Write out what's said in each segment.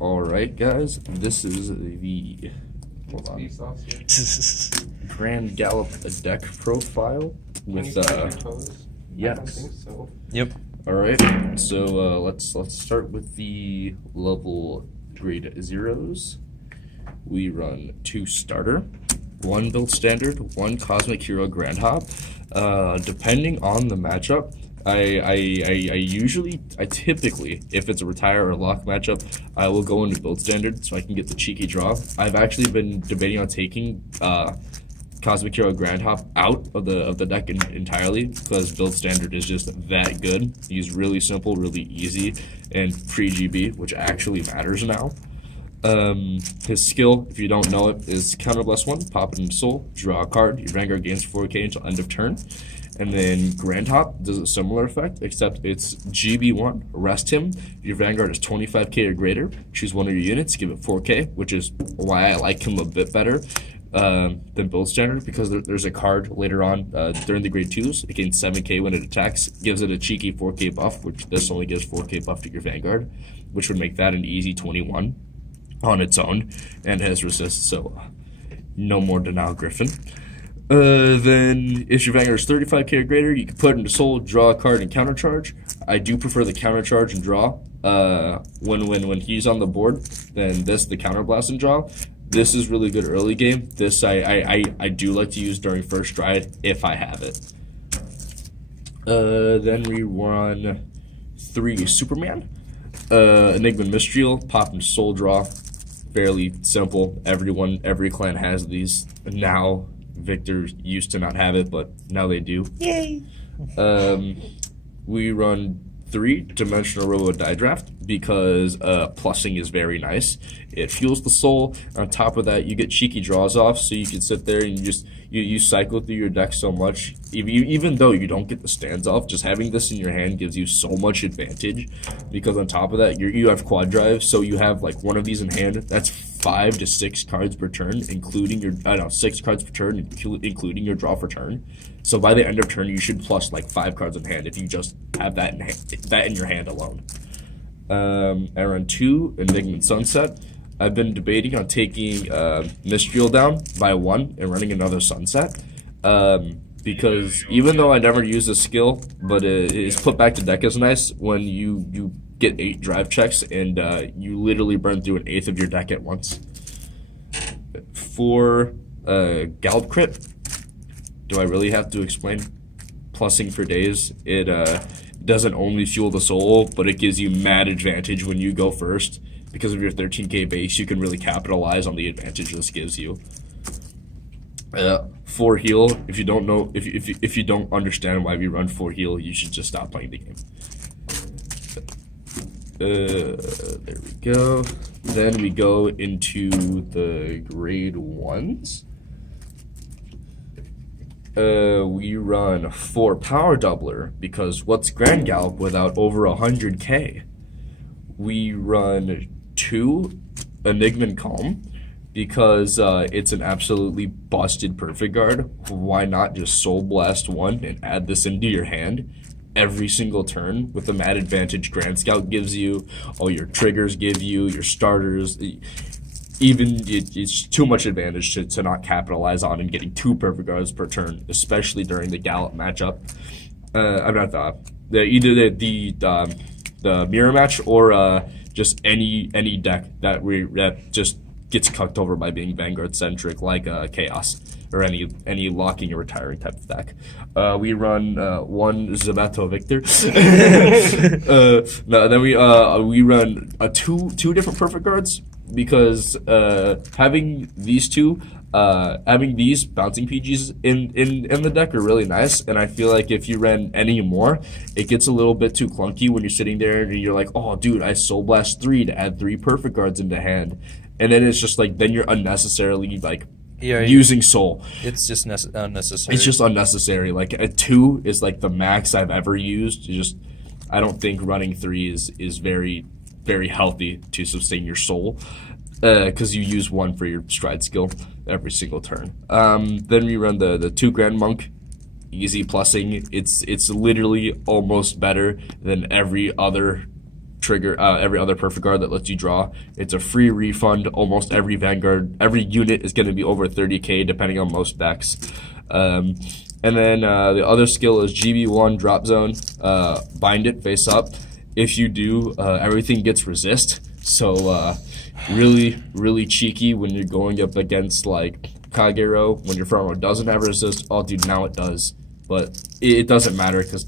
Alright, guys, this is the Grand Gallop deck profile with yes. Yep. Alright, so let's start with the level grade 0s. We run 2 starter, 1 build standard, 1 cosmic hero grand hop. Depending on the matchup, I typically, if it's a retire or lock matchup, I will go into build standard so I can get the cheeky draw. I've actually been debating on taking Cosmic Hero Grand Hop out of the deck entirely because build standard is just that good. He's really simple, really easy, and pre-GB, which actually matters now. His skill, if you don't know it, is counter +1, pop it into soul, draw a card, your Vanguard gains 4k until end of turn. And then Grand Hop does a similar effect, except it's GB1, rest him. If your Vanguard is 25k or greater, choose one of your units, give it 4k, which is why I like him a bit better than build standard, because there's a card later on during the grade 2s, it gains 7k when it attacks, gives it a cheeky 4k buff, which this only gives 4k buff to your Vanguard, which would make that an easy 21 on its own, and has resist, so no more Denial Griffin. Then if your Vanguard is 35k or greater, you can put it into soul, draw a card, and countercharge. I do prefer the countercharge and draw. When he's on the board, then this, the counterblast and draw. This is really good early game. This I do like to use during first stride if I have it. Then we run 3 Superman. Enigma Mystrial, pop and soul draw. Fairly simple. Every clan has these now. Victor used to not have it, but now they do. Yay! We run 3 Dimensional Robo Die Draft because plussing is very nice. It fuels the soul. On top of that, you get cheeky draws off, so you can sit there and you cycle through your deck so much. Even though you don't get the stands off, just having this in your hand gives you so much advantage. Because on top of that, you have quad drive, so you have like one of these in hand. That's 5 to 6 cards per turn, including your 6 cards per turn, including your draw for turn. So by the end of turn, you should plus like 5 cards in hand if you just have that in hand, that in your hand alone. I run 2 Enigma Sunset. I've been debating on taking Mystrial down by 1 and running another Sunset. Because even though I never use this skill, but it's put back to deck is nice when you get 8 drive checks and you literally burn through 1/8 of your deck at once. For Gallop crit, do I really have to explain? Plussing for days, it doesn't only fuel the soul, but it gives you mad advantage when you go first. Because of your 13k base, you can really capitalize on the advantage this gives you. For heal, if you don't know, if you don't understand why we run 4 heal, you should just stop playing the game. There we go. Then we go into the grade 1s. We run 4 Power Doubler because what's Grand Gallop without over 100k? We run 2 Enigman Calm because it's an absolutely busted perfect guard. Why not just Soul Blast 1 and add this into your hand every single turn with the mad advantage Grand Scout gives you, all your triggers give you, your starters. Even it's too much advantage to not capitalize on and getting 2 perfect guards per turn, especially during the Gallop matchup. I'm not either the mirror match or just any deck that just gets cucked over by being Vanguard centric, like Chaos or any locking or retiring type of deck. We run 1 Zabato Victor. No, then we run two different perfect guards because having these bouncing PGs in the deck are really nice, and I feel like if you ran any more, it gets a little bit too clunky when you're sitting there and you're like, oh dude, I Soul Blast 3 to add 3 perfect guards into hand, and then it's just like, then you're unnecessarily like using soul. It's just unnecessary. It's just unnecessary. Like a 2 is like the max I've ever used. I don't think running 3 is very, very healthy to sustain your soul. Because you use 1 for your stride skill every single turn. Then we run the 2 Grand Monk, easy plussing. It's literally almost better than every other trigger, every other perfect guard that lets you draw. It's a free refund. Almost every Vanguard, every unit is going to be over 30k depending on most decks. And then the other skill is GB1 drop zone. Bind it face up. If you do, everything gets resist. So really, really cheeky when you're going up against like Kagero. When your front row doesn't have resist, oh dude, now it does. But it doesn't matter because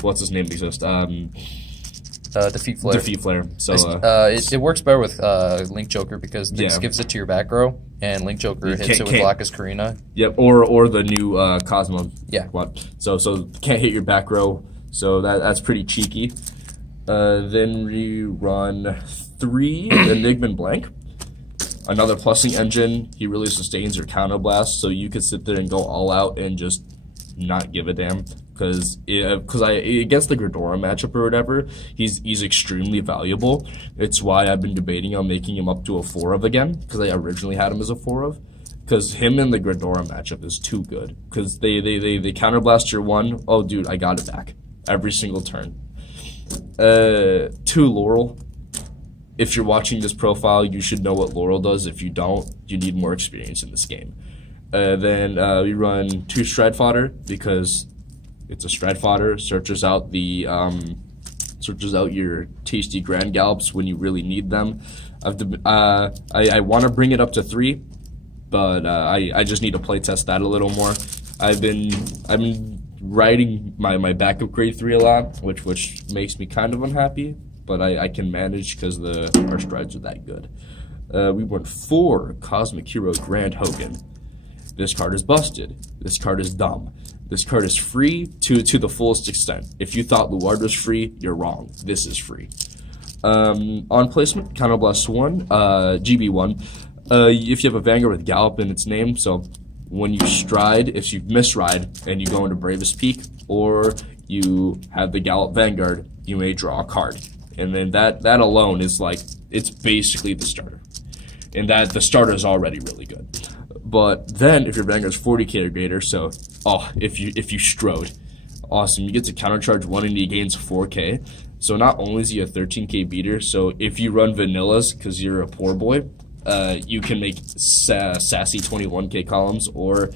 what's his name exists? Defeat Flare. Defeat Flare. So it works better with Link Joker because Nyx gives it to your back row, and Link Joker hits it with Lacus Karina. Yep, or the new Cosmo. Yeah. What? So can't hit your back row. So that's pretty cheeky. Then we run 3 Enigma Blank. Another plussing engine. He really sustains your counterblast, so you could sit there and go all out and just not give a damn. Because against the Ghidorah matchup or whatever, he's extremely valuable. It's why I've been debating on making him up to a 4 of again, because I originally had him as a 4 of. Because him and the Ghidorah matchup is too good. Because they counterblast your 1. Oh, dude, I got it back every single turn. 2 Laurel. If you're watching this profile, you should know what Laurel does. If you don't, you need more experience in this game. Then we run 2 Stride Fodder because it's a Stride Fodder. Searches out your tasty Grand Gallops when you really need them. I want to bring it up to 3, but I just need to play test that a little more. I've been riding my backup grade 3 a lot, which makes me kind of unhappy, but I can manage because our strides are that good. We went 4 Cosmic Hero Grand Hogan. This card is busted. This card is dumb. This card is free to the fullest extent. If you thought Luard was free, you're wrong. This is free. On placement, Counterblast 1, GB1. If you have a Vanguard with Gallop in its name, so when you stride, if you misride and you go into Bravest Peak, or you have the Gallop Vanguard, you may draw a card. And then that alone is like, it's basically the starter. And that the starter is already really good. But then if your Vanguard's 40k or greater, so if you strode, awesome. You get to countercharge 1 and he gains 4k. So not only is he a 13k beater, so if you run vanillas because you're a poor boy, you can make sassy 21k columns, or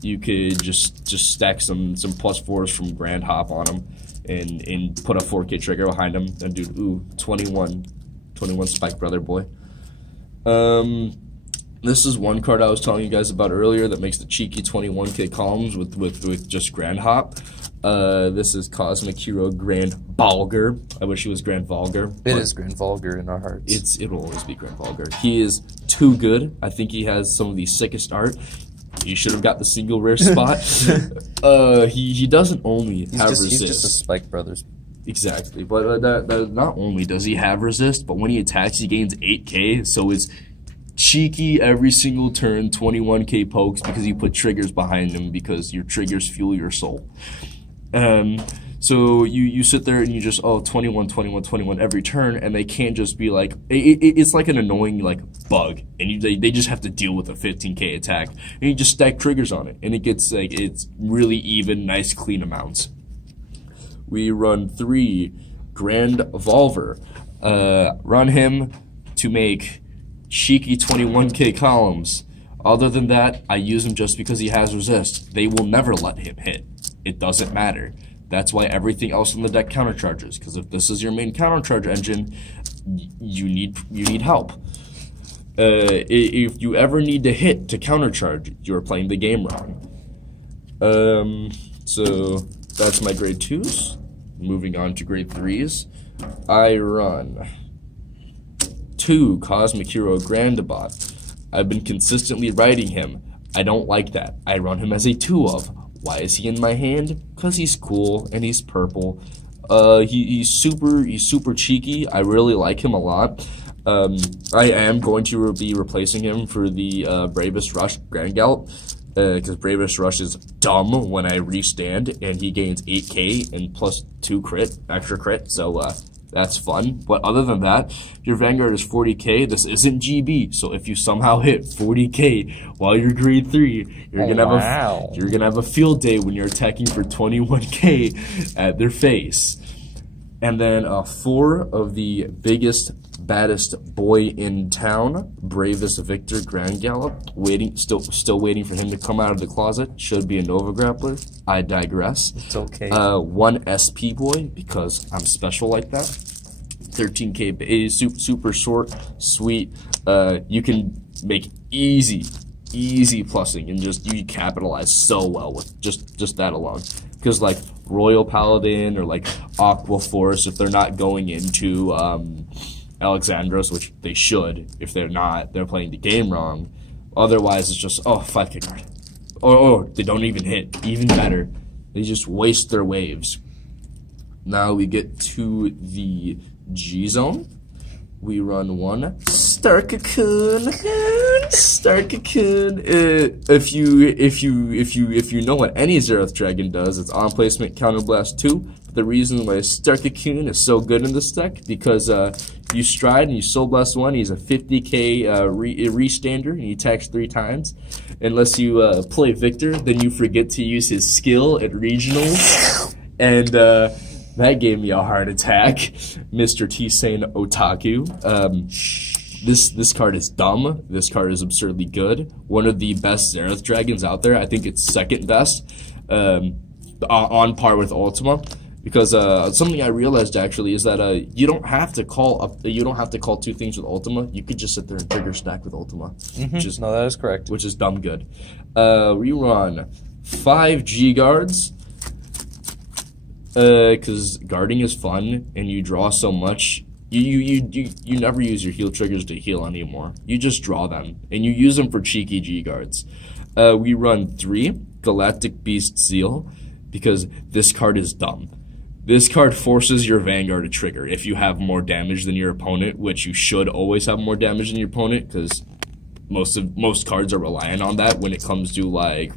you could just stack some +4s from Grand Hop on them and put a 4k trigger behind them and do 21 spike brother boy. This is one card I was telling you guys about earlier that makes the cheeky 21k columns with just Grand Hop. This is Cosmic Hero Grand Vulgar. I wish it was Grand Vulgar. It is Grand Vulgar in our hearts. It will always be Grand Vulgar. He is too good. I think he has some of the sickest art. He should have got the single rare spot. He doesn't only have resist. He's just a Spike Brothers. Exactly, but that not only does he have resist, but when he attacks, he gains 8k. So it's cheeky every single turn, 21k pokes because you put triggers behind him because your triggers fuel your soul. So you sit there and you just 21 every turn, and they can't just be like it's like an annoying like bug, and they just have to deal with a 15k attack, and you just stack triggers on it, and it gets like it's really even, nice, clean amounts. We run 3 Grand Volver. Run him to make cheeky 21k columns. Other than that, I use him just because he has resist. They will never let him hit. It doesn't matter. That's why everything else in the deck countercharges. Because if this is your main countercharge engine, you need help. If you ever need to hit to countercharge, you're playing the game wrong. So that's my grade 2s. Moving on to grade 3s. I run 2 Cosmic Hero Grandabot. I've been consistently riding him. I don't like that. I run him as a 2 of. Why is he in my hand? Because he's cool and he's purple. He's super cheeky. I really like him a lot. I am going to be replacing him for the Bravest Rush Grand Gallop, because Bravest Rush is dumb when I restand, and he gains 8k and plus 2 extra crit, so that's fun. But other than that, your Vanguard is 40k. This isn't GB, so if you somehow hit 40k while you're grade 3, you're gonna have a field day when you're attacking for 21k at their face. And then 4 of the biggest, baddest boy in town, bravest Victor, Grand Gallop, still waiting for him to come out of the closet. Should be a Nova Grappler. I digress. It's okay. 1 SP boy, because I'm special like that. 13k base, super short, sweet. You can make easy plussing, and you capitalize so well with just that alone. Because like Royal Paladin or like Aqua Force, if they're not going into Alexandros, which they should, if they're not, they're playing the game wrong. Otherwise, it's just 5k card, or they don't even hit. Even better, they just waste their waves. Now we get to the G zone. We run 1 Starkakun. If you know what any Zerath Dragon does, it's on placement counterblast 2. The reason why Starkakun is so good in this deck, because you stride and you soul blast 1. He's a 50k restander and he attacks 3 times. Unless you play Victor, then you forget to use his skill at regionals, and that gave me a heart attack, Mr. T-SaneOtaku. This card is dumb. This card is absurdly good. One of the best Zerath Dragons out there. I think it's second best, on par with Ultima. Because something I realized actually is that you don't have to call 2 things with Ultima. You could just sit there and trigger stack with Ultima. No, that is correct. Which is dumb good. We run 5 G guards. Because guarding is fun, and you draw so much. You never use your heal triggers to heal anymore. You just draw them, and you use them for cheeky G guards. We run 3 Galactic Beast Seal, because this card is dumb. This card forces your Vanguard to trigger if you have more damage than your opponent, which you should always have more damage than your opponent, because most cards are reliant on that when it comes to like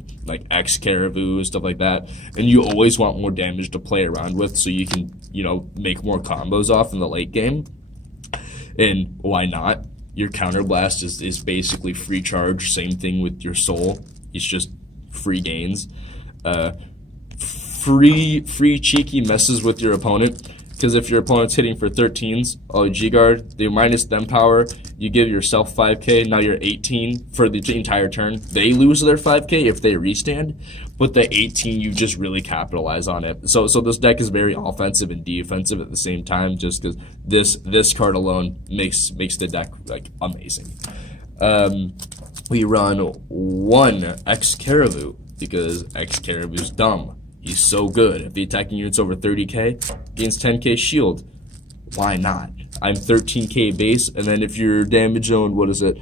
X Caribou, stuff like that. And you always want more damage to play around with, so you can, make more combos off in the late game. And why not? Your counterblast is basically free charge. Same thing with your soul. It's just free gains. Free cheeky messes with your opponent. Because if your opponent's hitting for 13s, G-Guard, they minus them power, you give yourself 5k, now you're 18 for the entire turn. They lose their 5k if they restand, but the 18, you just really capitalize on it. So this deck is very offensive and defensive at the same time, just because this card alone makes the deck, amazing. We run 1 X-Caribou, because X-Caribou's dumb. He's so good. If the attacking unit's over 30k, gains 10k shield. Why not? I'm 13k base, and then if you're damage zone, what is it?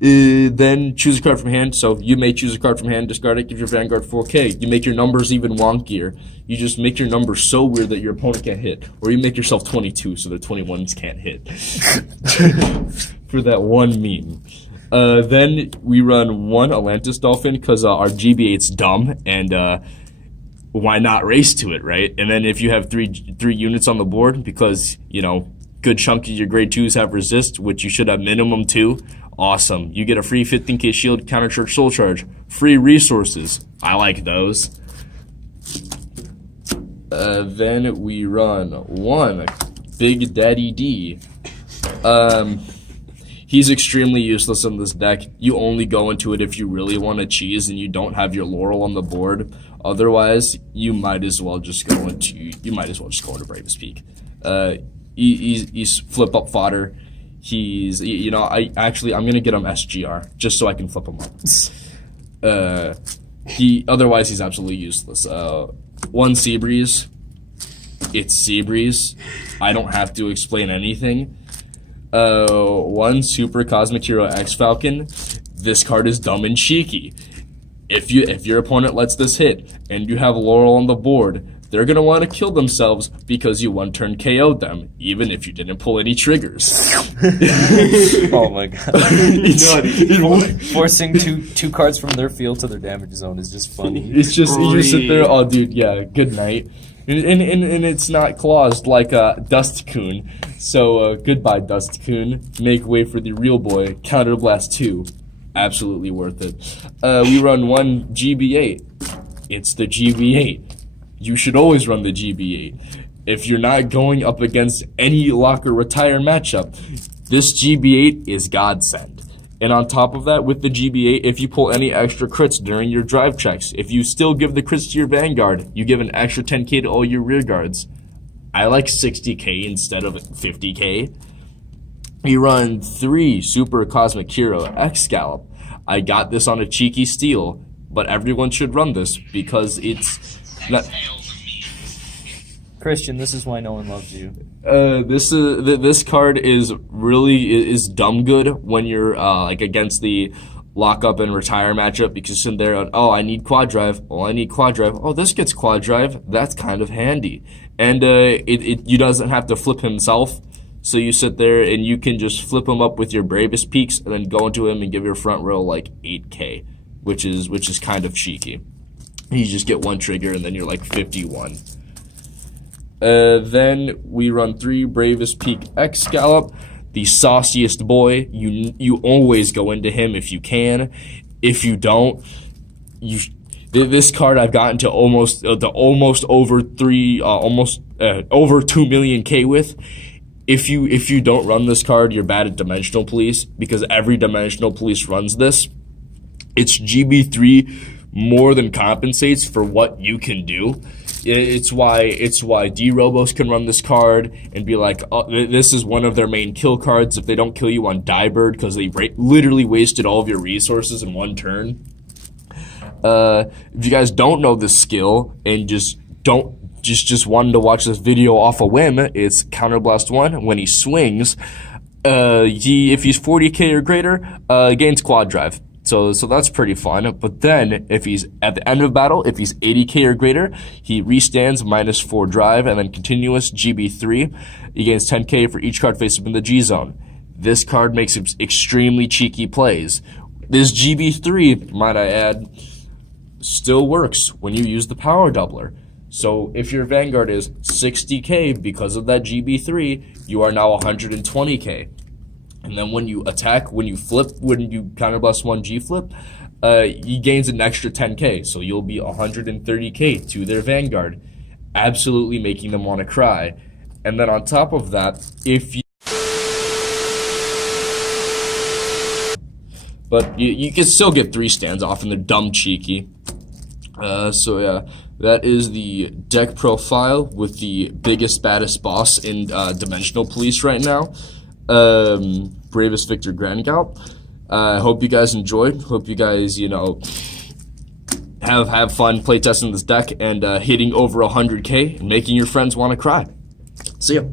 Then choose a card from hand. So you may choose a card from hand, discard it, give your Vanguard 4k. You make your numbers even wonkier. You just make your numbers so weird that your opponent can't hit. Or you make yourself 22 so the 21s can't hit. For that one meme. Then we run 1 Atlantis Dolphin, because our GB8's dumb, and why not race to it, right? And then if you have three units on the board, because, good chunk of your grade 2s have resist, which you should have minimum 2, awesome. You get a free 15k shield, countercharge, soul charge, free resources. I like those. Then we run 1 Big Daddy D. He's extremely useless in this deck. You only go into it if you really want to cheese and you don't have your Laurel on the board. Otherwise, you might as well just go into Bravest Peak. He's flip up fodder. He's I'm gonna get him SGR just so I can flip him up. Otherwise he's absolutely useless. 1 Seabreeze. It's Seabreeze. I don't have to explain anything. 1 Super Cosmic Hero X Falcon. This card is dumb and cheeky. If your opponent lets this hit and you have Laurel on the board, they're gonna want to kill themselves because you 1-turn KO'd them, even if you didn't pull any triggers. Oh my god! Forcing two cards from their field to their damage zone is just funny. It's just you just sit there, oh dude, yeah, good night. And it's not claused like Dustcoon. So goodbye, Dustcoon. Make way for the real boy, Counterblast 2. Absolutely worth it. We run 1 GB8. It's the GB8. You should always run the GB8. if you're not going up against any locker retire matchup, this GB8 is godsend. And on top of that, with the GB8, if you pull any extra crits during your drive checks, if you still give the crits to your Vanguard, you give an extra 10k to all your rear guards. I like 60k instead of 50k. You run 3 Super Cosmic Hero X Gallop. I got this on a cheeky steal, but everyone should run this because it's not... Christian, this is why no one loves you. This card is really dumb good when you're like against the lock up and retire matchup, because you're sitting there and, oh, I need quad drive. Oh, I need quad drive. Oh, this gets quad drive. That's kind of handy. And you doesn't have to flip himself. So you sit there and you can just flip him up with your bravest peaks and then go into him and give your front row like 8k, which is kind of cheeky. You just get one trigger and then you're like 51. Then we run 3 Bravest Peak X Gallop, the sauciest boy. You always go into him if you can. If you don't, this card I've gotten to almost over 2 million K with. If you don't run this card, you're bad at Dimensional Police, because every Dimensional Police runs this. Its GB3 more than compensates for what you can do. It's why D-Robos can run this card and be like, oh, this is one of their main kill cards if they don't kill you on Die Bird, because they literally wasted all of your resources in one turn. If you guys don't know this skill and just wanted to watch this video off a whim, it's Counterblast 1. When he swings, if he's 40k or greater, gains quad drive. So that's pretty fun. But then, if he's at the end of battle, if he's 80k or greater, he restands -4 drive and then continuous GB3. He gains 10k for each card faced up in the G zone. This card makes extremely cheeky plays. This GB3, might I add, still works when you use the power doubler. So if your Vanguard is 60k because of that GB3, you are now 120k. And then when you attack, when you Counterblast 1 G flip, he gains an extra 10k. So you'll be 130k to their Vanguard, absolutely making them want to cry. And then on top of that, but you can still get 3 stands off, and they're dumb cheeky. So yeah, that is the deck profile with the biggest, baddest boss in Dimensional Police right now. Bravest Victor Grand Gallop. I hope you guys enjoyed. Hope you guys, have fun playtesting this deck and hitting over 100k and making your friends want to cry. See ya.